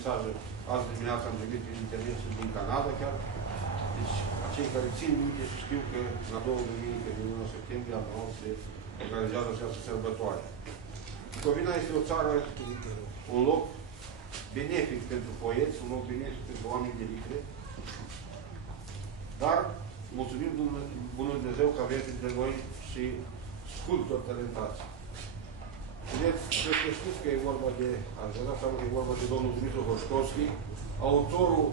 Mesaje. Azi dimineața am primit prin internet din Canada chiar. Deci, cei care țin minte și știu că la 2 duminică din 1 septembrie anul se organizează această sărbătoare. Bucovina este o țară, un loc benefic pentru poeți, un loc benefic pentru oameni de litere, dar mulțumim Bunul Dumnezeu că avem dintre noi și sculptori talentați. Vedeți, cred că știți că e vorba de, ați văzut seama că e vorba de domnul Dumitru Gorșkovski, autorul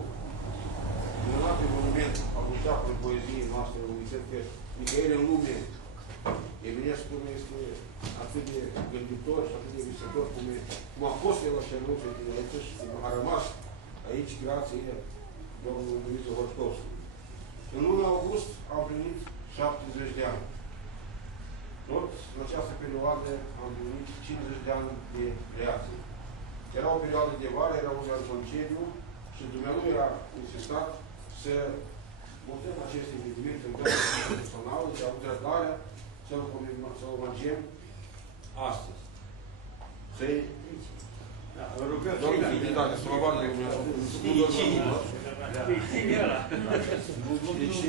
minunatului monument al buceacului poeziei noastre, cred că nicăieri în lume Eminescu este atât de gânditor și atât de visător cum a fost el la Șernuțe tinerețe și cum a rămas aici grație domnului Dumitru Gorșkovski. În luna august au primit 70 de ani. Tot în această perioadă am primit 50 de ani de creație. Era o perioadă de vară, era un an concediu și dumnealui a insistat să mutăm aceste eveniment în viața personală, și a avut răbdarea să-l omagiem astăzi. Să-i... Domnul Fidelitate, să mă bată Deci,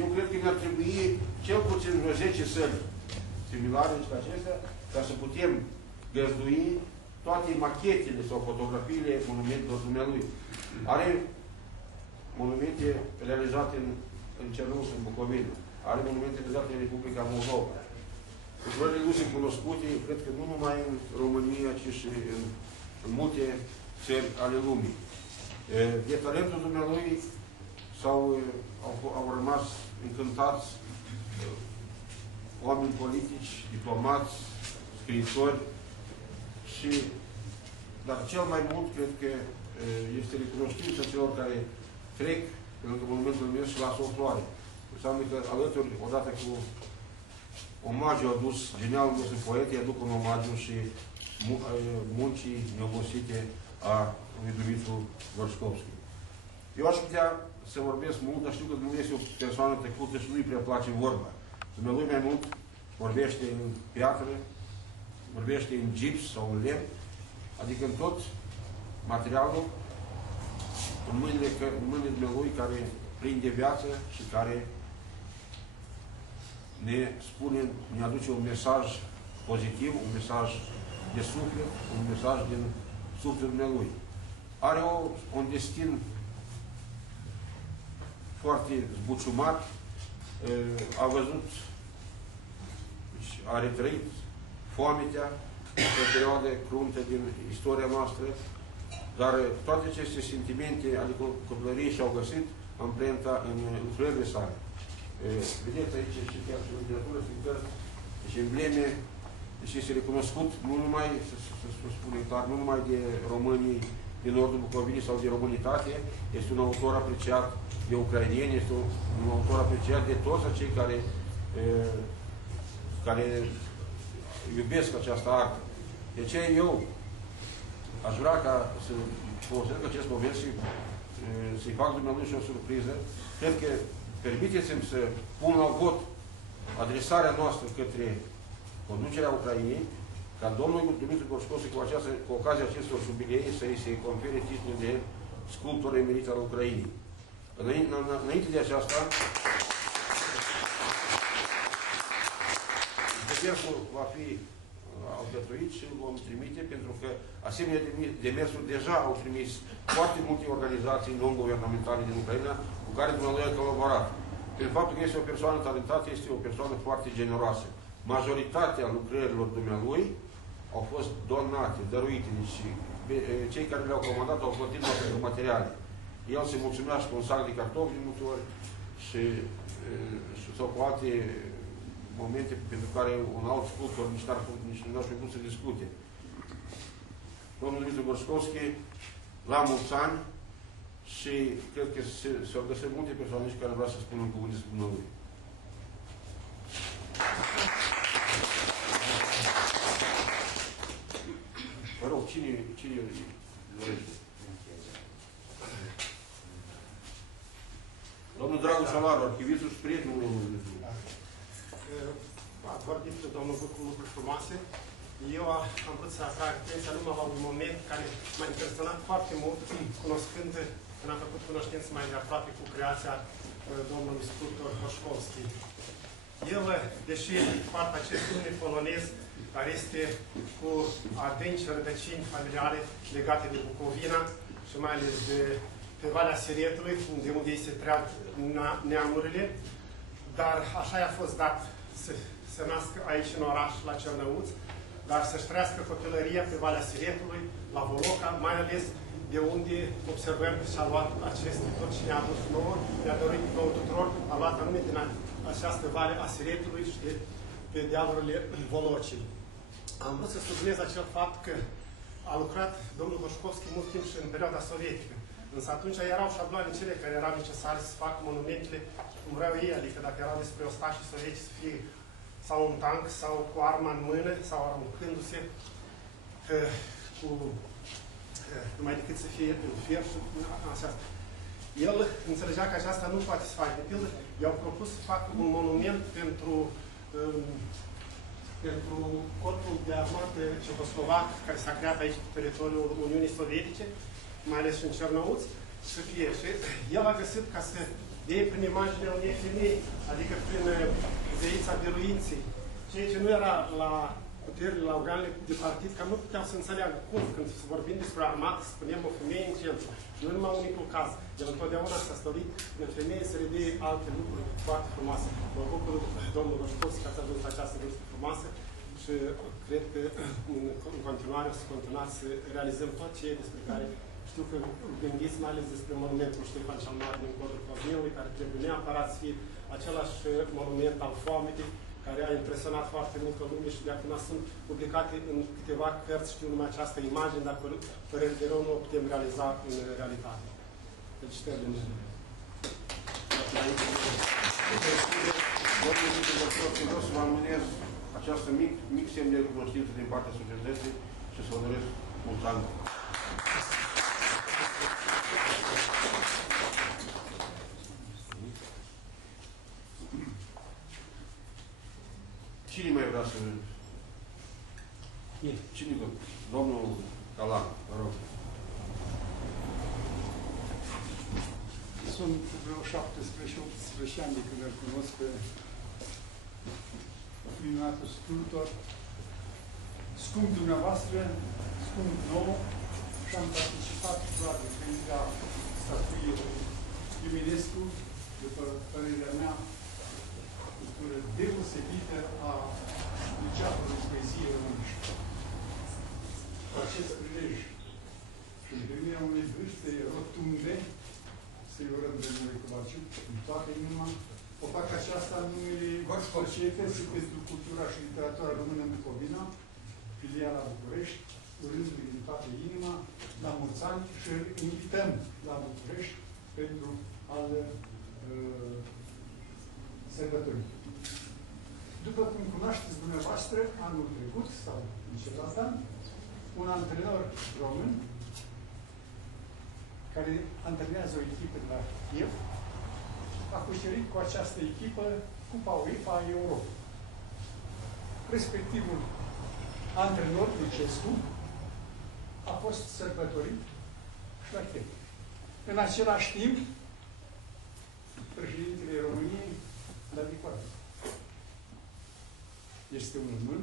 eu cred că ne-ar trebui cel puțin vreo 10 săli similare ca acestea, ca să putem găzdui toate machetele sau fotografiile monumentelor dumnealui. Are monumente realizate în Cernus, în Bucovina. Are monumente realizate în Republica Moldova. Lucrările lui sunt cunoscute, cred că nu numai în România, ci și în multe țări ale lumii. De talentul dumnealui au rămas încântați oameni politici, diplomați, scriitori dar cel mai mult cred că este recunoștința celor care trec pe lângă monumentul meu și lasă o floare. Înseamnă că alături, odată cu omagiu adus genialul nostru poet, îi aduc un omagiu și muncii neobosite a lui Dumitru Gorșkovski. Eu aș putea să vorbesc mult, dar știu că Dumnezeu este o persoană trecută și nu-i prea place vorba. Dumnezeu mai mult vorbește în piatră, vorbește în gips sau în lemn, adică în tot materialul, în mâinile Dumnezeu care prinde viață și care ne aduce un mesaj pozitiv, un mesaj de suflet, un mesaj din sufletul Dumnezeu. Are un destin foarte zbuciumat, a văzut, a retrăit foametea pe perioade crunte din istoria noastră, dar toate aceste sentimente ale copilăriei și-au găsit amprenta în lucrările sale. Vedeți aici și chiar și în literatură, și embleme, și este recunoscut nu numai, să spunem clar, nu numai de românii din nordul Bucovinii sau de românitate, este un autor apreciat de ucrainieni, este un autor apreciat de toți acei care iubesc această artă. De aceea eu aș vrea ca să folosesc acest moment și să-i fac dumneavoastră și o surpriză. Cred că permiteți-mi să pun la vot adresarea noastră către conducerea Ucrainei, ca domnul Dumitru Gorșkovski, cu ocazia acestor jubilei, să-i se confere titlul de sculptor emerit al Ucrainei. Înainte de aceasta, demersul va fi alcătuit și îl vom trimite, pentru că asemenea demersuri deja au trimis foarte multe organizații non-guvernamentale din Ucraina cu care dumneavoastră a colaborat. Prin faptul că este o persoană talentată, este o persoană foarte generoasă. Majoritatea lucrărilor dumnealui au fost donate, dăruite. Deci cei care le-au comandat au plătit pentru materiale. El se mulțumea și cu un sac de cartofi de multe ori sau cu alte momente pentru care un alt sculptor nici nu ar fi putut să discute. Domnul Dumitru Gorșkovski, la mulți ani și cred că se au găsit multe persoane care vreau să spună un cuvânt despre lui. Vă rog, cine dorește? Domnul Dragoș Alaru, arhivistul și prietenul lui. Foarte bine, domnul, lucruri frumoase. Eu am vrut să atrag atenția numai la un moment care m-a impresionat foarte mult, cunoscând, când am făcut cunoștință mai de aproape cu creația domnului sculptor Hoșkovski. El, deși poartă acest nume polonez, care este cu adânci rădăcini familiare legate de Bucovina și mai ales de pe Valea Siretului, unde ei se treac neamurile, dar așa i-a fost dat să se nască aici în oraș, la Cernăuț, dar să-și trăiască copilăria pe Valea Siretului, la Voloca, mai ales de unde observăm că și-a luat aceste, tot ce ne-a adus nouă, ne-a dorit nouă tuturor, a luat anume din această Vale a Siretului și de pe dealurile Volocii. Am vrut să subliniez acel fapt că a lucrat domnul Hoșkovski mult timp și în perioada sovietică. Însă atunci erau șabloane cele care erau necesare să facă monumentele cum vreau ei, adică dacă erau despre ostașii sovietici să fie sau un tank, sau cu arma în mână, sau aruncându-se cu numai decât să fie în fier și așa. El înțelegea că aceasta nu poate să facă. De pildă, i-au propus să facă un monument pentru corpul de armată cehoslovac care s-a creat aici pe teritoriul Uniunii Sovietice, mai ales în Cernăuț, să fie. Și el a găsit ca să dea prin imaginea unei femei, adică prin zeița biruinței, ceea ce nu era la puterile, la organele de partid, că nu puteau să înțeleagă cum, când vorbim despre armată, spunem o femeie în centru. Nu numai unicul caz. El întotdeauna s-a stărit în femeie să redie alte lucruri foarte frumoase. Mă bucur, domnul Hoșkovski, că ați adus această vârstă frumoasă și cred că în continuare o să continuați să realizăm tot ce despre care știu că gândiți, mai ales despre monumentul Ștefan cel Mare din Codul Cornelului, care trebuie neapărat să fie același monument al foametei, care a impresionat foarte multă lume și de acum sunt publicate în câteva cărți, știu numai această imagine, dar păreri de rău nu o putem realiza în realitate. Felicitări de mine. Vreau să vă amânez această mic semn de recunoștință din partea societății și să vă doresc mult ani. Cine mai vrea să... Cine? Domnul Calan, vă rog. Sunt vreo 17-18 ani de când îl cunosc pe minunatul sculptor. Scump dumneavoastră, scump nou, și am participat la definirea statuiei Eminescu, după părerea mea, cultură deosebită a liceatului poeziei românești. Acest prilej și împlinirea unei vârste rotunde, să-i urăm domnului Covaciuc în toată inima, o fac aceasta în numele Societății pentru Cultura și Literatura Română în Bucovina, filiala București, urându-i din toată inima, la mulți ani și îl invităm la București pentru al sărbătorii. După cum cunoașteți dumneavoastră, anul trecut, sau în celălalt an, un antrenor român, care antrenează o echipă de la Kiev, a cucerit cu această echipă Cupa UEFA a Europei. Respectivul antrenor, Lucescu, a fost sărbătorit și la Kiev. În același timp, președintele României, la Nicola. Este un român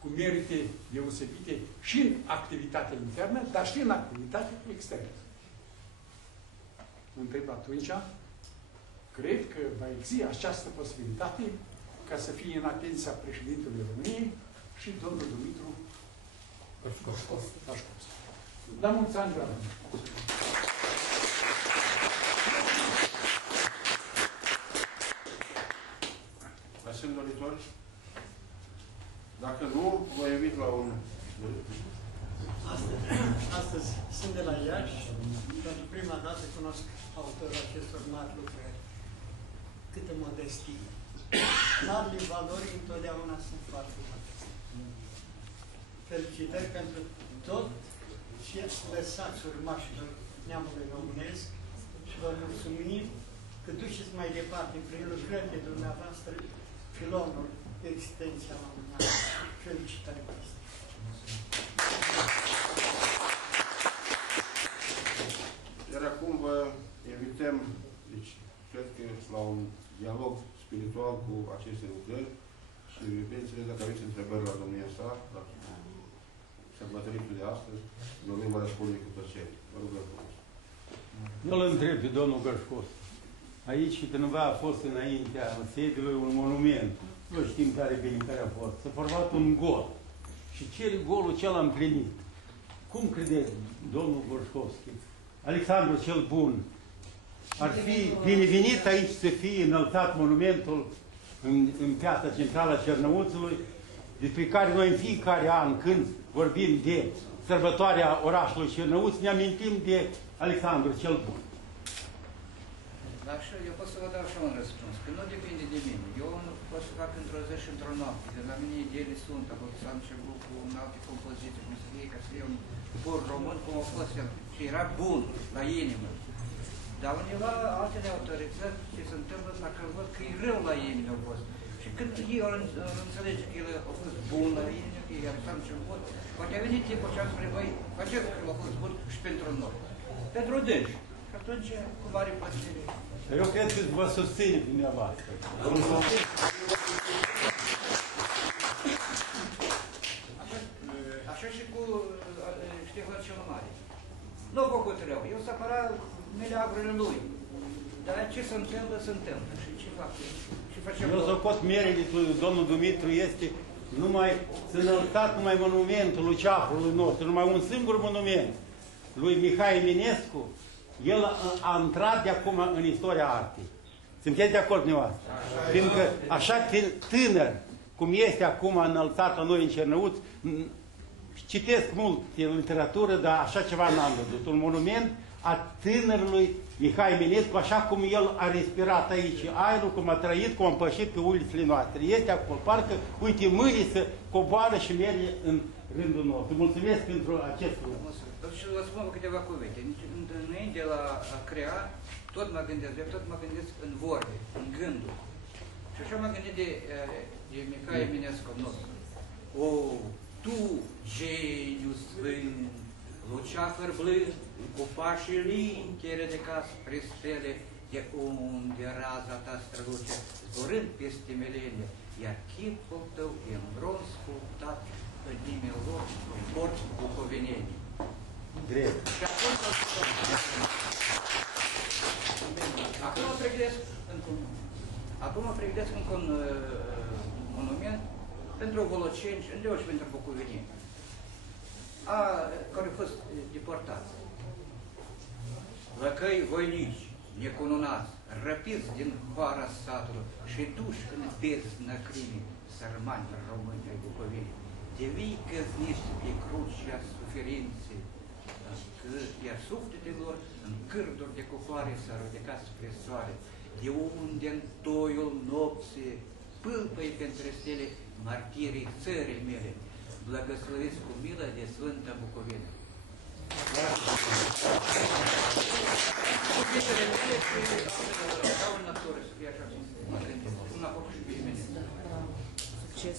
cu merite deosebite și în activitatea internă, dar și în activitatea externă. Mă întreb atunci, cred că va exista această posibilitate ca să fie în atenția președintelui României și domnul Dumitru Pașcovski. La mulți ani, doamne! Mai sunt doritori? Dacă nu, vă invit la un... Astăzi sunt de la Iași, pentru prima dată cunosc autorul acestor mari lucrări. Câtă modestie. Marile valori întotdeauna sunt foarte modeste. Felicitări pentru tot ce lăsați urmașilor neamului românesc și vă mulțumim că duceți mai departe prin lucrările dumneavoastră filonul extensia românească. Felicitări voastre! Iar acum vă invităm, deci, cred că la un dialog spiritual cu aceste lucrări și, bineînțeles, dacă aveți întrebări la domnia sa, la sărbătoritul de astăzi, domnul vă răspunde cu plăcere. Vă rugăm frumos. Nu-l întreb pe domnul Gărșcos. Aici, cândva a fost înaintea sediului un monument. Nu știm tare bine care a fost. S-a format un gol. Și cel golul cel a împlinit. Cum credeți, domnul Gărșcovski? Alexandru cel Bun ar fi binevenit aici să fie înălțat monumentul în piața centrală a Cernăuțului, despre care noi în fiecare an, când vorbim de sărbătoarea orașului Cernăuț, ne amintim de Alexandru cel Bun. Dar eu pot să vă dau așa un răspuns, că nu depinde de mine. Eu nu pot să fac într-o zi și într-o noapte. De la mine ideile sunt, am să am început cu un alte compoziții, cum să fie, ca să fie un pur român, cum a fost el. Și era bun, la inimă. Dar undeva altele autorități ce se întâmplă, dacă văd că e rău la inimă a fost. Și când eu înțelege că el a fost bun la inimă, că i-am stat început, poate a venit timpul și am spune, băi, faceți că a fost bun și pentru noi. Pentru dânsi. Și atunci, cu mare plăcere. Eu cred că vă susține dumneavoastră. Așa și cu Ștefan cel Mare. Nu a făcut rău. El s-a apărat meleagurile lui. Dar ce se întâmplă, se întâmplă. Și ce fac? Ce facem? Eu socot merele lui domnul Dumitru este numai să înălțat numai monumentul lui ceafrului nostru, numai un singur monument lui Mihai Eminescu. El a intrat de acum în istoria artei. Sunteți de acord, dumneavoastră? Fiindcă așa tânăr, cum este acum înălțat la noi în Cernăuț, citesc mult în literatură, dar așa ceva n-am văzut. Un monument a tânărului Mihai Eminescu, așa cum el a respirat aici aerul, cum a trăit, cum a împășit pe ulițele noastre. Este acolo, parcă, uite, mâinii să coboară și merge în rândul nostru. Mulțumesc pentru acest lucru. Și vă spun câteva cuvinte. Înainte de la a crea, tot mă gândesc în vorbe, în gânduri. Și așa m-am gândit de Mihai Eminescu nostru. O, tu, geniu sfânt, luceafăr blând, cu pașii linkere de ca spre stele, de unde raza ta străluce, zborând peste melene, iar chipul tău e în bronz sculptat, în nimeni lor, în porți bucoveneni. Drept. Și acum mă pregătesc încă un monument pentru Voloceni și îndeoși pentru bucoveneni, care au fost deportați. Lăcăi voinici, necununați, răpiți din vara satului și duși în beznă crimii, sărmani români ai Bucovinii, de vii căzniți pe crucea suferinței, iar sufletele lor în cârduri de cufoare s-a ridicat spre soare, de unde în toiul nopții pâlpăi pentru stele martirii țării mele, blăgăslăviți cu milă de Sfântă Bucovină. Cuvintele mele și dau în natură să fie așa cum mă gândesc. Cum a făcut și pe mine. Succes!